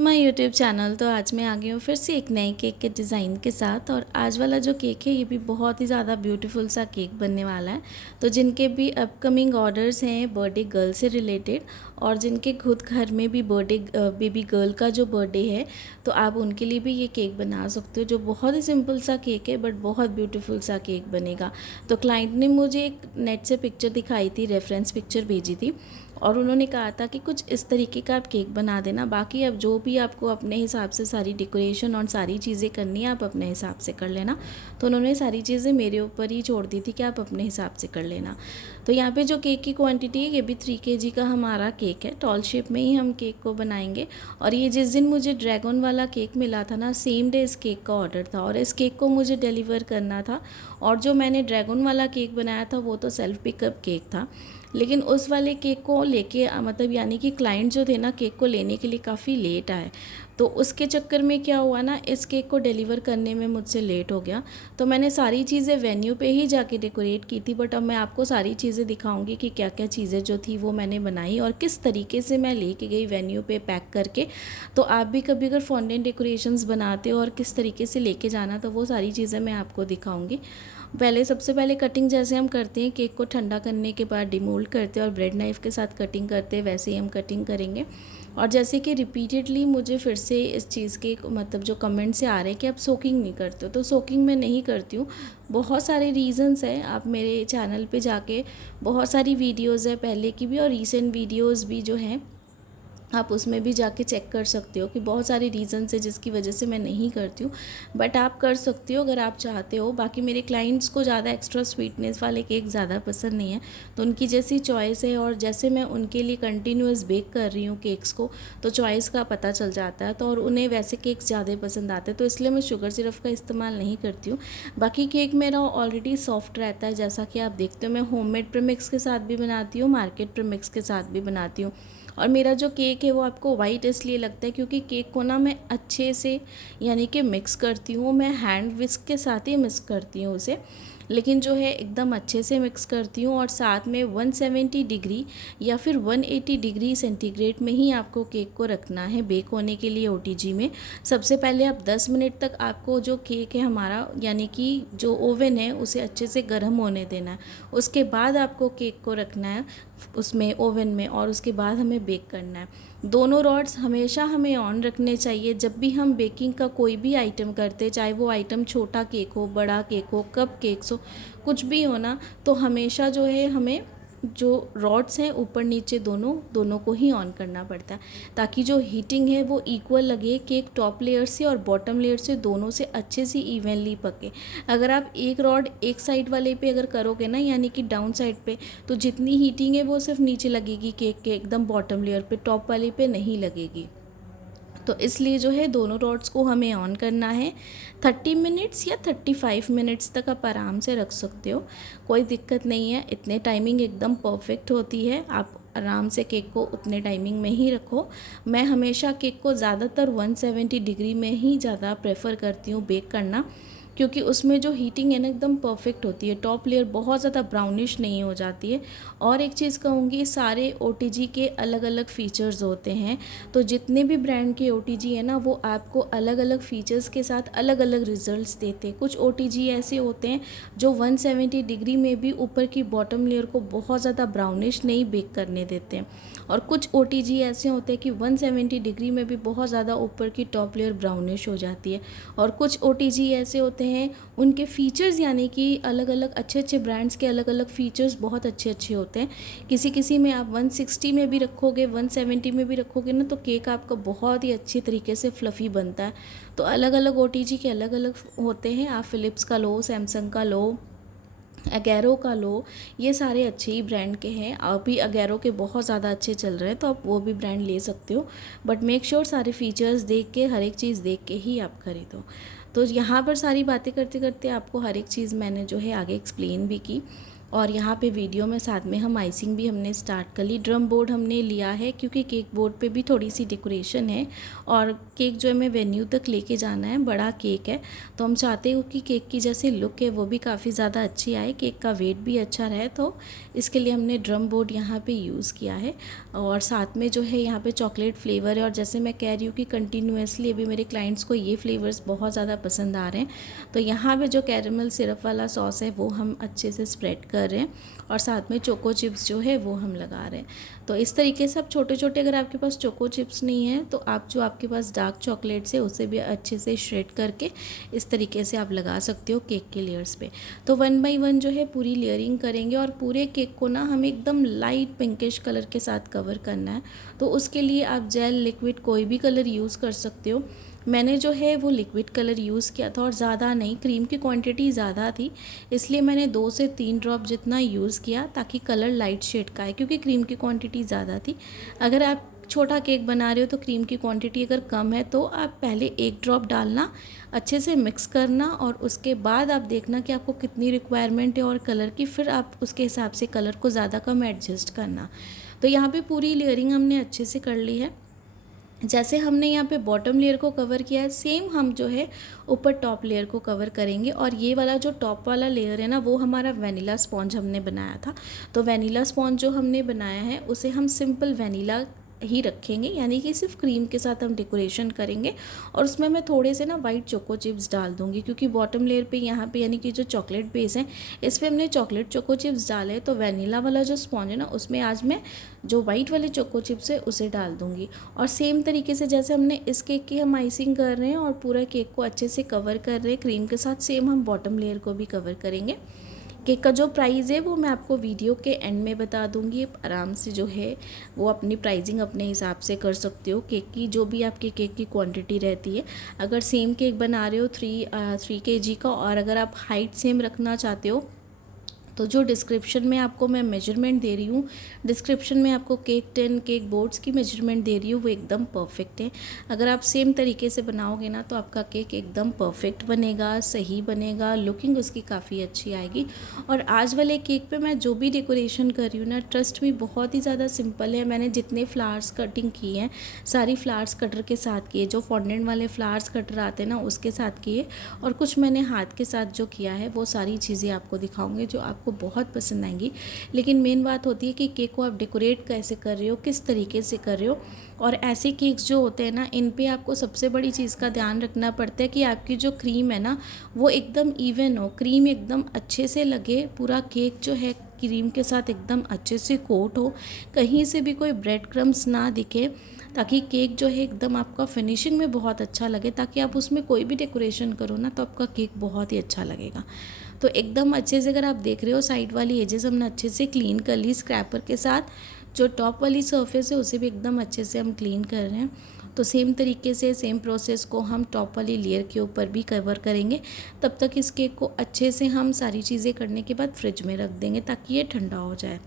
My YouTube channel. तो आज मैं आ गई हूँ फिर से एक नए केक के डिज़ाइन के साथ। और आज वाला जो केक है ये भी बहुत ही ज़्यादा ब्यूटीफुल सा केक बनने वाला है। तो जिनके भी अपकमिंग ऑर्डर्स हैं बर्थडे गर्ल से रिलेटेड, और जिनके खुद घर में भी बर्थडे बेबी गर्ल का जो बर्थडे है, तो आप उनके लिए भी ये केक बना सकते हो। जो बहुत ही सिंपल सा केक है बट बहुत ब्यूटीफुल सा केक बनेगा। तो क्लाइंट ने मुझे एक नेट से पिक्चर दिखाई थी, रेफरेंस पिक्चर भेजी थी, और उन्होंने कहा था कि कुछ इस तरीके का आप केक बना देना। बाकी अब जो भी आपको अपने हिसाब से सारी डेकोरेशन और सारी चीज़ें करनी है आप अपने हिसाब से कर लेना। तो उन्होंने सारी चीज़ें मेरे ऊपर ही छोड़ दी थी कि आप अपने हिसाब से कर लेना। तो यहाँ पे जो केक की क्वांटिटी है ये भी 3 kg का हमारा केक है। टॉल शेप में ही हम केक को बनाएंगे। और ये जिस दिन मुझे ड्रैगन वाला केक मिला था ना, सेम डे इस केक का ऑर्डर था और इस केक को मुझे डिलीवर करना था। और जो मैंने ड्रैगन वाला केक बनाया था वो तो सेल्फ पिकअप केक था, लेकिन उस वाले केक को लेके मतलब यानी कि क्लाइंट जो थे ना केक को लेने के लिए काफ़ी लेट आए। तो उसके चक्कर में क्या हुआ ना, इस केक को डिलीवर करने में मुझसे लेट हो गया। तो मैंने सारी चीज़ें वेन्यू पे ही जाके डेकोरेट की थी, बट अब मैं आपको सारी चीज़ें दिखाऊंगी कि क्या क्या चीज़ें जो थी वो मैंने बनाई और किस तरीके से मैं लेके गई वेन्यू पे पैक करके। तो आप भी कभी अगर फॉन्डेंट डेकोरेशंस बनाते हो और किस तरीके से लेके जाना, तो वो सारी चीज़ें मैं आपको दिखाऊंगी। पहले सबसे पहले कटिंग जैसे हम करते हैं, केक को ठंडा करने के बाद डिमोल्ड करते हैं और ब्रेड नाइफ़ के साथ कटिंग करते हैं, वैसे ही हम कटिंग करेंगे। और जैसे कि रिपीटेडली मुझे फिर से इस चीज़ के मतलब जो कमेंट से आ रहे हैं कि आप सोकिंग नहीं करते हो, तो सोकिंग मैं नहीं करती हूँ। बहुत सारे रीज़न्स हैं, आप मेरे चैनल पे जाके बहुत सारी वीडियोज़ है पहले की भी और रीसेंट वीडियोज़ भी जो हैं आप उसमें भी जाके चेक कर सकते हो कि बहुत सारे रीज़न्स है जिसकी वजह से मैं नहीं करती हूँ। बट आप कर सकते हो अगर आप चाहते हो। बाकी मेरे क्लाइंट्स को ज़्यादा एक्स्ट्रा स्वीटनेस वाले केक ज़्यादा पसंद नहीं है, तो उनकी जैसी चॉइस है और जैसे मैं उनके लिए कंटिन्यूस बेक कर रही हूँ केक्स को, तो चॉइस का पता चल जाता है। तो और उन्हें वैसे केक्स ज़्यादा पसंद आते हैं, तो इसलिए मैं शुगर सिरप का इस्तेमाल नहीं करती हूँ। बाकी केक मेरा ऑलरेडी सॉफ्ट रहता है, जैसा कि आप देखते हो। मैं होममेड प्रीमिक्स के साथ भी बनाती हूँ, मार्केट प्रीमिक्स के साथ भी बनाती हूँ। और मेरा जो केक है वो आपको वाइट इसलिए लगता है क्योंकि केक को ना मैं अच्छे से यानी कि मिक्स करती हूँ, मैं हैंड विस्क के साथ ही मिक्स करती हूँ उसे, लेकिन जो है एकदम अच्छे से मिक्स करती हूँ। और साथ में 170 डिग्री या फिर 180 डिग्री सेंटीग्रेड में ही आपको केक को रखना है बेक होने के लिए ओटीजी में। सबसे पहले आप 10 मिनट तक आपको जो केक है हमारा यानी कि जो ओवन है उसे अच्छे से गर्म होने देना है। उसके बाद आपको केक को रखना है उसमें ओवन में, और उसके बाद हमें बेक करना है। दोनों रॉड्स हमेशा हमें ऑन रखने चाहिए जब भी हम बेकिंग का कोई भी आइटम करते हैं, चाहे वो आइटम छोटा केक हो, बड़ा केक हो, कप केक्स हो, कुछ भी हो ना, तो हमेशा जो है हमें जो रॉड्स हैं ऊपर नीचे दोनों दोनों को ही ऑन करना पड़ता है, ताकि जो हीटिंग है वो इक्वल लगे, केक टॉप लेयर से और बॉटम लेयर से दोनों से अच्छे से इवनली पके। अगर आप एक रॉड एक साइड वाले पे अगर करोगे ना यानी कि डाउन साइड पे, तो जितनी हीटिंग है वो सिर्फ नीचे लगेगी केक के एकदम बॉटम लेयर पे, टॉप वाले पे नहीं लगेगी। तो इसलिए जो है दोनों रॉड्स को हमें ऑन करना है। 30 मिनट्स या 35 मिनट्स तक आप आराम से रख सकते हो, कोई दिक्कत नहीं है। इतने टाइमिंग एकदम परफेक्ट होती है, आप आराम से केक को उतने टाइमिंग में ही रखो। मैं हमेशा केक को ज़्यादातर 170 डिग्री में ही ज़्यादा प्रेफर करती हूँ बेक करना, क्योंकि उसमें जो हीटिंग है ना एकदम परफेक्ट होती है, टॉप लेयर बहुत ज़्यादा ब्राउनिश नहीं हो जाती है। और एक चीज़ कहूँगी, सारे ओटीजी के अलग अलग फ़ीचर्स होते हैं। तो जितने भी ब्रांड के ओटीजी है ना वो आपको अलग अलग फ़ीचर्स के साथ अलग अलग रिजल्ट्स देते हैं। कुछ ओटीजी ऐसे होते हैं जो 170 डिग्री में भी ऊपर की बॉटम लेयर को बहुत ज़्यादा ब्राउनिश नहीं बेक करने देते हैं, और कुछ ओटीजी ऐसे होते हैं कि 170 डिग्री में भी बहुत ज़्यादा ऊपर की टॉप लेयर ब्राउनिश हो जाती है। और कुछ ओटीजी ऐसे होते हैं उनके फ़ीचर्स यानी कि अलग अलग अच्छे अच्छे ब्रांड्स के अलग अलग फ़ीचर्स बहुत अच्छे अच्छे होते हैं। किसी किसी में आप 160 में भी रखोगे, 170 में भी रखोगे ना, तो केक आपका बहुत ही अच्छी तरीके से फ्लफ़ी बनता है। तो अलग अलग ओटीजी के अलग अलग होते हैं, आप फ़िलिप्स का लो, सैमसंग का लो, अगैरो का लो, ये सारे अच्छे ही ब्रांड के हैं। अभी अगैरो के बहुत ज़्यादा अच्छे चल रहे हैं, तो आप वो भी ब्रांड ले सकते हो। बट मेक श्योर सारे फीचर्स देख के, हर एक चीज़ देख के ही आप खरीदो। तो यहाँ पर सारी बातें करते करते आपको हर एक चीज़ मैंने जो है आगे एक्सप्लेन भी की। और यहाँ पे वीडियो में साथ में हम आइसिंग भी हमने स्टार्ट कर ली। ड्रम बोर्ड हमने लिया है क्योंकि केक बोर्ड पे भी थोड़ी सी डेकोरेशन है और केक जो हमें वेन्यू तक लेके जाना है, बड़ा केक है, तो हम चाहते हो कि केक की जैसे लुक है वो भी काफ़ी ज़्यादा अच्छी आए, केक का वेट भी अच्छा रहे, तो इसके लिए हमने ड्रम बोर्ड यहाँ पे यूज़ किया है। और साथ में जो है यहाँ पे चॉकलेट फ्लेवर है, और जैसे मैं कह रही हूँ कि कंटिन्यूसली अभी मेरे क्लाइंट्स को ये फ्लेवर्स बहुत ज़्यादा पसंद आ रहे हैं, तो यहाँ पे जो कैरेमल सिरप वाला सॉस है वो हम अच्छे से स्प्रेड कर रहे हैं और साथ में चोको चिप्स जो है वो हम लगा रहे हैं। तो इस तरीके से आप छोटे छोटे, अगर आपके पास चोको चिप्स नहीं है तो आप जो आपके पास डार्क चॉकलेट्स है उसे भी अच्छे से श्रेड करके इस तरीके से आप लगा सकते हो केक के लेयर्स पे। तो 1 बाय 1 जो है पूरी लेयरिंग करेंगे और पूरे केक को ना हमें एकदम लाइट पिंकिश कलर के साथ कवर करना है। तो उसके लिए आप जेल, लिक्विड कोई भी कलर यूज़ कर सकते हो। मैंने जो है वो लिक्विड कलर यूज़ किया था और ज़्यादा नहीं, क्रीम की क्वांटिटी ज़्यादा थी इसलिए मैंने 2 से 3 ड्रॉप जितना यूज़ किया ताकि कलर लाइट शेड का है, क्योंकि क्रीम की क्वांटिटी ज़्यादा थी। अगर आप छोटा केक बना रहे हो तो क्रीम की क्वांटिटी अगर कम है तो आप पहले 1 ड्रॉप डालना, अच्छे से मिक्स करना और उसके बाद आप देखना कि आपको कितनी रिक्वायरमेंट है और कलर की, फिर आप उसके हिसाब से कलर को ज़्यादा कम एडजस्ट करना। तो यहाँ पे पूरी लेयरिंग हमने अच्छे से कर ली है। जैसे हमने यहाँ पे बॉटम लेयर को कवर किया है, सेम हम जो है ऊपर टॉप लेयर को कवर करेंगे। और ये वाला जो टॉप वाला लेयर है ना, वो हमारा वनीला स्पॉन्ज हमने बनाया था। तो वनीला स्पॉन्ज जो हमने बनाया है उसे हम सिंपल वनीला ही रखेंगे, यानी कि सिर्फ क्रीम के साथ हम डेकोरेशन करेंगे और उसमें मैं थोड़े से ना वाइट चोको चिप्स डाल दूँगी, क्योंकि बॉटम लेयर पे यहाँ पे यानी कि जो चॉकलेट बेस है इस पर हमने चॉकलेट चोको चिप्स डाले, तो वनीला वाला जो स्पॉन्ज है ना उसमें आज मैं जो वाइट वाले चोको चिप्स है उसे डाल दूँगी। और सेम तरीके से जैसे हमने इस केक की हम आइसिंग कर रहे हैं और पूरा केक को अच्छे से कवर कर रहे हैं क्रीम के साथ, सेम हम बॉटम लेयर को भी कवर करेंगे। केक का जो प्राइस है वो मैं आपको वीडियो के एंड में बता दूंगी, आराम से जो है वो अपनी प्राइसिंग अपने हिसाब से कर सकते हो। केक की जो भी आपके केक की क्वांटिटी रहती है, अगर सेम केक बना रहे हो 3 kg का और अगर आप हाइट सेम रखना चाहते हो तो जो डिस्क्रिप्शन में आपको मैं मेजरमेंट दे रही हूँ, डिस्क्रिप्शन में आपको केक टिन, केक बोर्ड्स की मेजरमेंट दे रही हूँ, वो एकदम परफेक्ट है। अगर आप सेम तरीके से बनाओगे ना तो आपका केक एकदम परफेक्ट बनेगा, सही बनेगा, लुकिंग उसकी काफ़ी अच्छी आएगी। और आज वाले केक पे मैं जो भी डेकोरेशन कर रही हूँ ना, ट्रस्ट भी बहुत ही ज़्यादा सिंपल है। मैंने जितने फ्लावर्स कटिंग की हैं सारी फ्लावर्स कटर के साथ किए, जो फॉन्डेंट वाले फ्लावर्स कटर आते हैं ना उसके साथ किए, और कुछ मैंने हाथ के साथ जो किया है वो सारी चीज़ें आपको दिखाऊंगी जो आपको बहुत पसंद आएंगी। लेकिन मेन बात होती है कि केक को आप डेकोरेट कैसे कर रहे हो, किस तरीके से कर रहे हो। और ऐसे केक्स जो होते हैं ना, इन पे आपको सबसे बड़ी चीज़ का ध्यान रखना पड़ता है कि आपकी जो क्रीम है ना वो एकदम इवन हो, क्रीम एकदम अच्छे से लगे, पूरा केक जो है क्रीम के साथ एकदम अच्छे से कोट हो, कहीं से भी कोई ब्रेड क्रम्स ना दिखे, ताकि केक जो है एकदम आपका फिनिशिंग में बहुत अच्छा लगे, ताकि आप उसमें कोई भी डेकोरेशन करो ना तो आपका केक बहुत ही अच्छा लगेगा। तो एकदम अच्छे से अगर आप देख रहे हो साइड वाली एजेस हमने अच्छे से क्लीन कर ली स्क्रैपर के साथ, जो टॉप वाली सरफेस है उसे भी एकदम अच्छे से हम क्लीन कर रहे हैं। तो सेम तरीके से सेम प्रोसेस को हम टॉप वाली लेयर के ऊपर भी कवर करेंगे। तब तक इस केक को अच्छे से हम सारी चीज़ें करने के बाद फ्रिज में रख देंगे ताकि ये ठंडा हो जाए।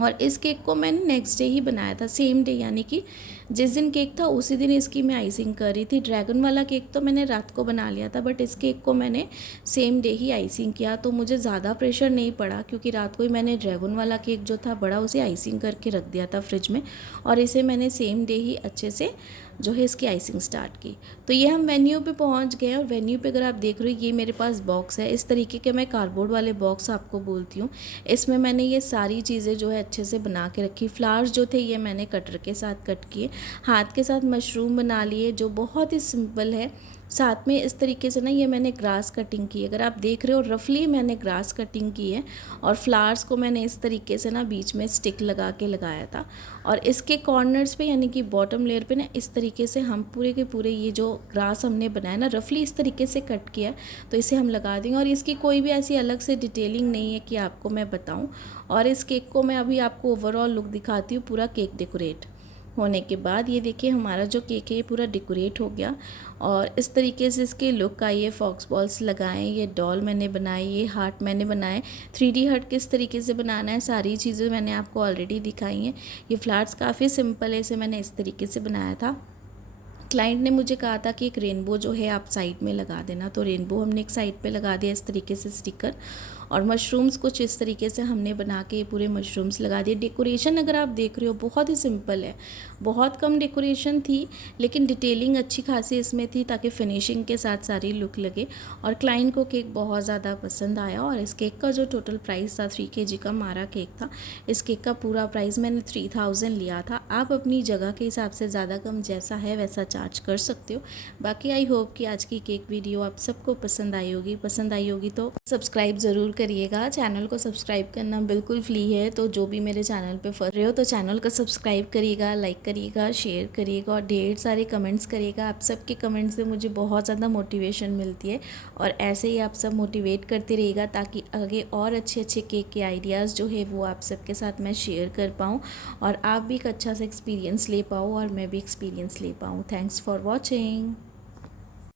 और इस केक को मैंने नेक्स्ट डे ही बनाया था, सेम डे, यानी कि जिस दिन केक था उसी दिन इसकी मैं आइसिंग कर रही थी। ड्रैगन वाला केक तो मैंने रात को बना लिया था, बट इस केक को मैंने सेम डे ही आइसिंग किया, तो मुझे ज़्यादा प्रेशर नहीं पड़ा, क्योंकि रात को ही मैंने ड्रैगन वाला केक जो था बड़ा उसे आइसिंग करके रख दिया था फ्रिज में, और इसे मैंने सेम डे ही अच्छे से जो है इसकी आइसिंग स्टार्ट की। तो ये हम वेन्यू पे पहुंच गए, और वेन्यू पे अगर आप देख रहे हो ये मेरे पास बॉक्स है, इस तरीके के मैं कार्डबोर्ड वाले बॉक्स आपको बोलती हूँ। इसमें मैंने ये सारी चीज़ें जो है अच्छे से बना के रखी। फ्लावर्स जो थे ये मैंने कटर के साथ कट किए, हाथ के साथ मशरूम बना लिए जो बहुत ही सिंपल है। साथ में इस तरीके से ना ये मैंने ग्रास कटिंग की, अगर आप देख रहे हो रफली मैंने ग्रास कटिंग की है, और फ्लावर्स को मैंने इस तरीके से ना बीच में स्टिक लगा के लगाया था। और इसके कॉर्नर्स पे यानी कि बॉटम लेयर पे ना इस तरीके से हम पूरे के पूरे ये जो ग्रास हमने बनाया ना रफली इस तरीके से कट किया, तो इसे हम लगा देंगे। और इसकी कोई भी ऐसी अलग से डिटेलिंग नहीं है कि आपको मैं बताऊं। और इस केक को मैं अभी आपको ओवरऑल लुक दिखाती हूँ पूरा केक डेकोरेट होने के बाद। ये देखिए हमारा जो केक है ये पूरा डेकोरेट हो गया, और इस तरीके से इसके लुक आई है। फॉक्स बॉल्स लगाएं, ये डॉल मैंने बनाई, ये हार्ट मैंने बनाए, 3D हार्ट किस तरीके से बनाना है सारी चीज़ें मैंने आपको ऑलरेडी दिखाई हैं। ये फ्लावर्स काफ़ी सिंपल है, इसे मैंने इस तरीके से बनाया था। क्लाइंट ने मुझे कहा था कि एक रेनबो जो है आप साइड में लगा देना, तो रेनबो हमने एक साइड पे लगा दिया इस तरीके से स्टिकर। और मशरूम्स कुछ इस तरीके से हमने बना के पूरे मशरूम्स लगा दिए। डेकोरेशन अगर आप देख रहे हो बहुत ही सिंपल है, बहुत कम डेकोरेशन थी, लेकिन डिटेलिंग अच्छी खासी इसमें थी ताकि फिनिशिंग के साथ सारी लुक लगे। और क्लाइंट को केक बहुत ज़्यादा पसंद आया। और इस केक का जो टोटल प्राइस था 3 kg का मारा केक था। इस केक का पूरा प्राइस मैंने 3000 लिया था। आप अपनी जगह के हिसाब से ज़्यादा कम जैसा है वैसा चार्ज कर सकते हो। बाकी आई होप कि आज की केक वीडियो आप सबको पसंद आई होगी तो सब्सक्राइब ज़रूर करिएगा। चैनल को सब्सक्राइब करना बिल्कुल फ्री है, तो जो भी मेरे चैनल पे फर्स्ट रहे हो तो चैनल को सब्सक्राइब करिएगा, लाइक करिएगा, शेयर करिएगा और ढेर सारे कमेंट्स करिएगा। आप सबके कमेंट्स से मुझे बहुत ज़्यादा मोटिवेशन मिलती है और ऐसे ही आप सब मोटिवेट करते रहिएगा ताकि आगे और अच्छे अच्छे केक के आइडियाज़ जो है वो आप सबके साथ मैं शेयर कर पाऊँ और आप भी एक अच्छा सा एक्सपीरियंस ले पाओ और मैं भी एक्सपीरियंस ले पाऊँ। Thanks for watching.